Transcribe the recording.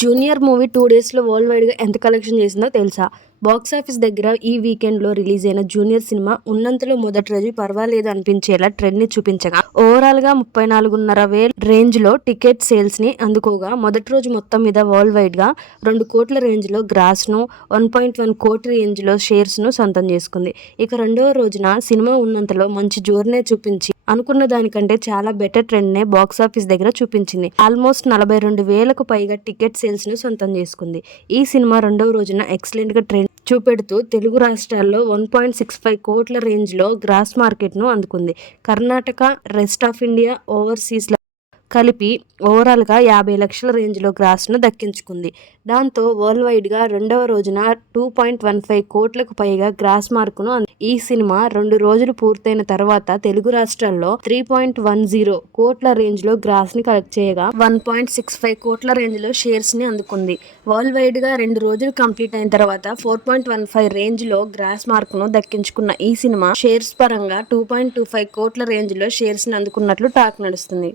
Junior movie 2 డేస్లో world వైడ్గా ఎంత కలెక్షన్ చేసిందో తెలుసా? బాక్సాఫీస్ దగ్గర ఈ వీకెండ్లో రిలీజ్ అయిన జూనియర్ సినిమా ఉన్నంతలో మొదటి రోజు పర్వాలేదు అనిపించేలా ట్రెండ్ని చూపించగా ఓవరాల్గా 34,500 రేంజ్లో టికెట్ సేల్స్ని అందుకోగా మొదటి రోజు మొత్తం మీద వరల్డ్ వైడ్గా 2 కోట్ల రేంజ్లో గ్రాస్ను 1.1 కోటి రేంజ్లో షేర్స్ను సొంతం చేసుకుంది. ఇక రెండవ రోజున సినిమా ఉన్నంతలో మంచి జోరునే చూపించి అనుకున్న దానికంటే చాలా బెటర్ ట్రెండ్నే బాక్సాఫీస్ దగ్గర చూపించింది. ఆల్మోస్ట్ 42,000కు పైగా టికెట్ సేల్స్ను సొంతం చేసుకుంది. ఈ సినిమా రెండవ రోజున ఎక్సలెంట్గా ట్రెండ్ చూపెడుతూ తెలుగు రాష్ట్రాల్లో 1.65 కోట్ల రేంజ్లో గ్రాస్ మార్కెట్ను అందుకుంది. Karnataka, rest of India, overseas కలిపి ఓవరాల్గా 50 లక్షల రేంజ్లో గ్రాస్ను దక్కించుకుంది. దాంతో వరల్డ్ వైడ్గా రెండవ రోజున 2.15 కోట్లకు పైగా గ్రాస్ మార్కును ఈ సినిమా 2 రోజులు పూర్తయిన తర్వాత తెలుగు రాష్ట్రాల్లో 3.10 కోట్ల రేంజ్లో గ్రాస్ని కలెక్ట్ చేయగా 1.65 కోట్ల రేంజ్లో షేర్స్ని అందుకుంది. వరల్డ్ వైడ్గా 2 రోజులు కంప్లీట్ అయిన తర్వాత 4.15 రేంజ్లో గ్రాస్ మార్కును దక్కించుకున్న ఈ సినిమా షేర్స్ పరంగా 2.25 కోట్ల రేంజ్లో షేర్స్ని అందుకున్నట్లు టాక్ నడుస్తుంది.